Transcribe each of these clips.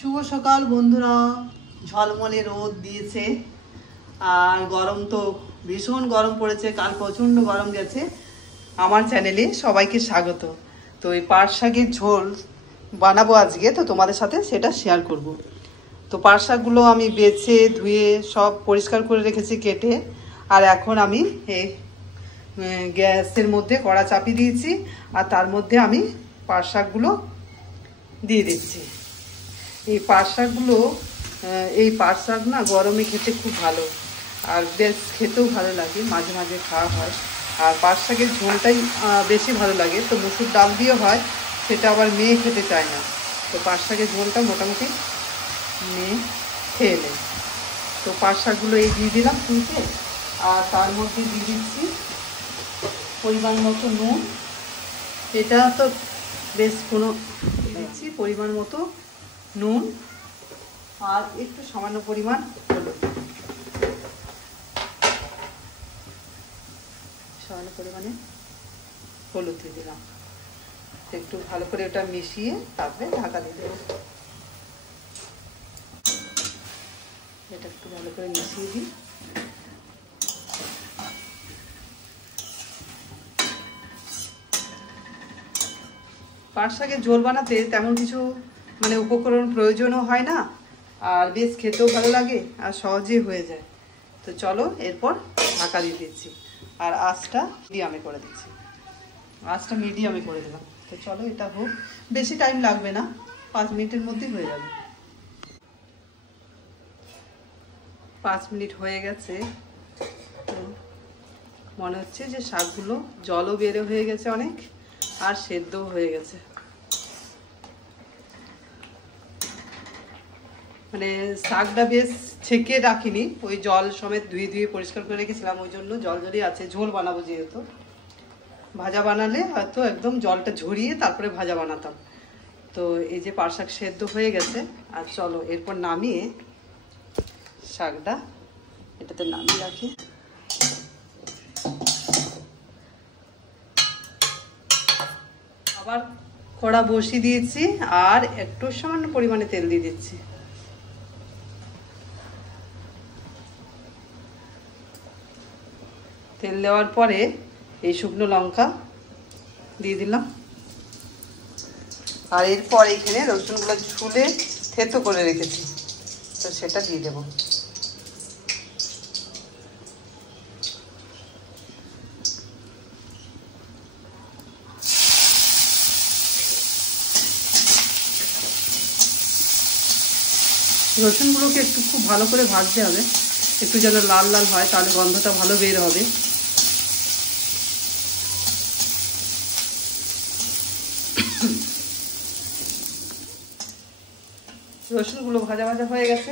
শুভ সকাল বন্ধুরা। ঝলমলে রোদ দিয়েছে আর গরম তো ভীষণ গরম পড়েছে, কাল প্রচণ্ড গরম গেছে। আমার চ্যানেলে সবাইকে স্বাগত। তো এই পাট শাকের ঝোল বানাবো আজকে, তো তোমাদের সাথে সেটা শেয়ার করব। তো পাট শাকগুলো আমি বেছে ধুয়ে সব পরিষ্কার করে রেখেছি কেটে। আর এখন আমি এই গ্যাসের মধ্যে কড়া চাপিয়ে দিয়েছি আর তার মধ্যে আমি পাট শাকগুলো দিয়ে দিচ্ছি। এই পাট শাকগুলো এই পাট শাক না গরমে খেতে খুব ভালো, আর বেশ খেতেও ভালো লাগে, মাঝে মাঝে খাওয়া হয়। আর পাট শাকের ঝোলটাই বেশি ভালো লাগে। তো মুসুর ডাল দিয়ে হয়, সেটা আবার মেয়ে খেতে চায় না। তো পাট শাকের ঝোলটা মোটামুটি মেয়ে খেয়ে নেয়। তো পাট শাকগুলো এই দিয়ে দিলাম তুলতে, আর তার মধ্যে দিয়ে দিচ্ছি পরিমাণ মতো নুন। এটা তো বেশ কোনো দিচ্ছি পরিমাণ মতো নুন আর একটু সামান্য পরিমাণ হলুদ, সামান্য পরিমাণে হলুদ দিয়ে দিলাম। একটু ভালো করে ওটা মিশিয়ে তারপরে ঢাকা দিয়ে দেবো। এটা একটু ভালো করে মিশিয়ে দিই। পাট শাকের ঝোল বানাতে তেমন কিছু উপকরণ প্রয়োজনও হয় না, আর বেশ খেতেও ভালো লাগে আর সহজেই হয়ে যায়। তো চলো এরপর ঢাকা দিয়ে দিচ্ছি আর আঁচটা মিডিয়ামে করে দিচ্ছি। আঁচটা মিডিয়ামে করে দিলাম। তো চলো এটা হোক, বেশি টাইম লাগবে না, 5 মিনিটের মধ্যেই হয়ে যাবে। 5 মিনিট হয়ে গেছে। মনে হচ্ছে যে শাকগুলো জলও বেড়ে হয়ে গেছে অনেক, আর সেদ্ধও হয়ে গেছে। শাকটা বেশ ছেঁকে রাখিনি, ওই জল সমেত ধুয়ে ধুয়ে পরিষ্কার করে রেখেছিলাম, ওই জন্য জল জলই আছে। ঝোল বানাবো যেহেতু, ভাজা বানালে হয়তো একদম জলটা ঝরিয়ে তারপরে ভাজা বানাতাম। তো এই যে পাট শাক সেদ্ধ হয়ে গেছে। আর চলো এরপর নামিয়ে শাকটা এটাতে নামিয়ে রাখি। আবার কড়া বসিয়ে দিয়েছি আর একটু সামান্য পরিমাণে তেল দিয়ে দিচ্ছি। তেল দেওয়ার পরে এই শুকনো লঙ্কা দিয়ে দিলাম, আর এরপর এইখানে রসুনগুলো ছুলে থেতো করে রেখেছি, তো সেটা দিয়ে দেব। রসুনগুলোকে একটু খুব ভালো করে ভাজতে হবে, একটু যেন লাল লাল হয়, তাহলে গন্ধটা ভালো বের হবে। রসুনগুলো ভাজা ভাজা হয়ে গেছে,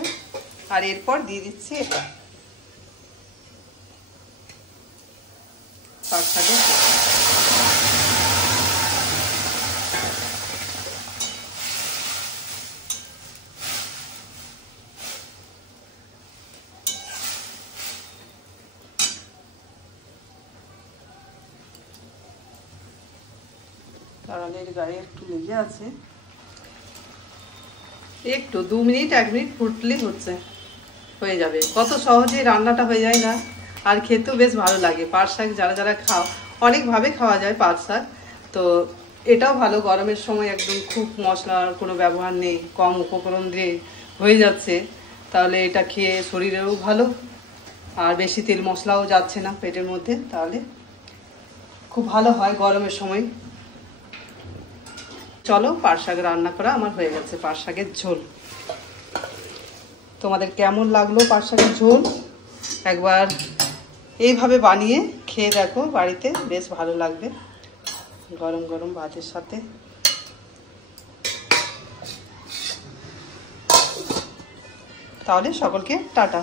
আর এরপর দিয়ে দিচ্ছি এটা পাট শাকের। তাহলে গায়ে একটু লেগে আছে, একটু 2 মিনিট 1 মিনিট ফুটলেই হয়ে যাবে। কত সহজেই রান্নাটা হয়ে যায় না, আর খেতেও বেশ ভালো লাগে। পাট শাক যারা যারা খাও, অনেকভাবে খাওয়া যায় পাট শাক। তো এটাও ভালো, গরমের সময় একদম খুব মশলার কোনো ব্যবহার নেই, কম উপকরণ দিয়ে হয়ে যাচ্ছে। তাহলে এটা খেয়ে শরীরেরও ভালো, আর বেশি তেল মশলাও যাচ্ছে না পেটের মধ্যে, তাহলে খুব ভালো হয় গরমের সময়। চলো পাট শাক রান্না করা আমার হয়ে গেছে, পাট শাকের ঝোল। তোমাদের কেমন লাগলো পাট শাকের ঝোল? একবার এইভাবে বানিয়ে খেয়ে দেখো বাড়িতে, বেশ ভালো লাগবে গরম গরম ভাতের সাথে। তাহলে সকলকে টাটা।